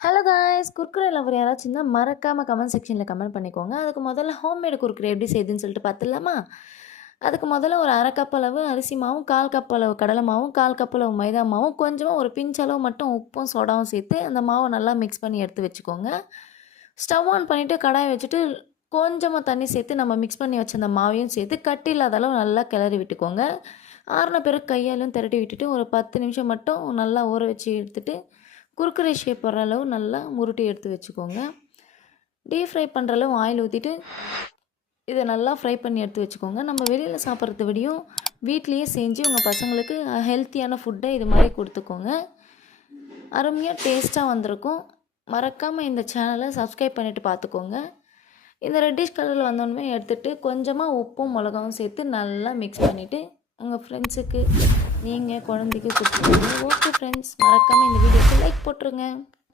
Hello guys! Kurkure lower யாராச்சும் இருந்தா மறக்காம கமெண்ட் செக்ஷன்ல கமெண்ட் பண்ணிக்கோங்க. அதுக்கு முதல்ல ஹோம்மேடு குர்குரே எப்படி செய்யுதுன்னு சொல்லிட்டு பார்த்துடலாமா? அதுக்கு முதல்ல ஒரு 1/2 கப் அளவு அரிசி மாவும், 1/4 கப் அளவு கடலை மாவும், 1/4 கப் அளவு மைதா மாவும், கொஞ்சமா ஒரு பிஞ்ச் அளவு மட்டும் உப்பும், சோடாவும் சேர்த்து அந்த மாவை நல்லா மிக்ஸ் பண்ணி எடுத்து வச்சுக்கோங்க. ஸ்டவ் ஆன் பண்ணிவிட்டு கடாயை வச்சுட்டு கொஞ்சமாக தண்ணி சேர்த்து நம்ம மிக்ஸ் பண்ணி வச்ச அந்த மாவையும் சேர்த்து கட்டி இல்லாத அளவு நல்லா கிளறி விட்டுக்கோங்க. ஆறின பிறகு கையாலும் திரட்டி விட்டுட்டு ஒரு 10 நிமிஷம் மட்டும் நல்லா ஊற வச்சு எடுத்துட்டு குர்குரே ஷேப் வர அளவு நல்லா முருட்டி எடுத்து வச்சுக்கோங்க. டீப் ஃப்ரை பண்ணுற அளவு ஆயில் ஊற்றிட்டு இதை நல்லா ஃப்ரை பண்ணி எடுத்து வச்சுக்கோங்க. நம்ம வெளியில் சாப்பிட்றத விடையும் வீட்லேயே செஞ்சு உங்கள் பசங்களுக்கு ஹெல்த்தியான ஃபுட்டை இது மாதிரி கொடுத்துக்கோங்க. அருமையாக டேஸ்ட்டாக வந்திருக்கும். மறக்காமல் இந்த சேனலை சப்ஸ்கிரைப் பண்ணிவிட்டு பார்த்துக்கோங்க. இந்த ரெட்டிஷ் கலரில் வந்தோடனே எடுத்துகிட்டு கொஞ்சமாக உப்பும் மிளகாவும் சேர்த்து நல்லா மிக்ஸ் பண்ணிவிட்டு உங்கள் ஃப்ரெண்ட்ஸுக்கு நீங்கள் குழந்தைக்கு கொடுத்துருங்க. ஓகே ஃப்ரெண்ட்ஸ், மறக்காமல் இந்த வீடியோக்கு லைக் போட்டுருங்க.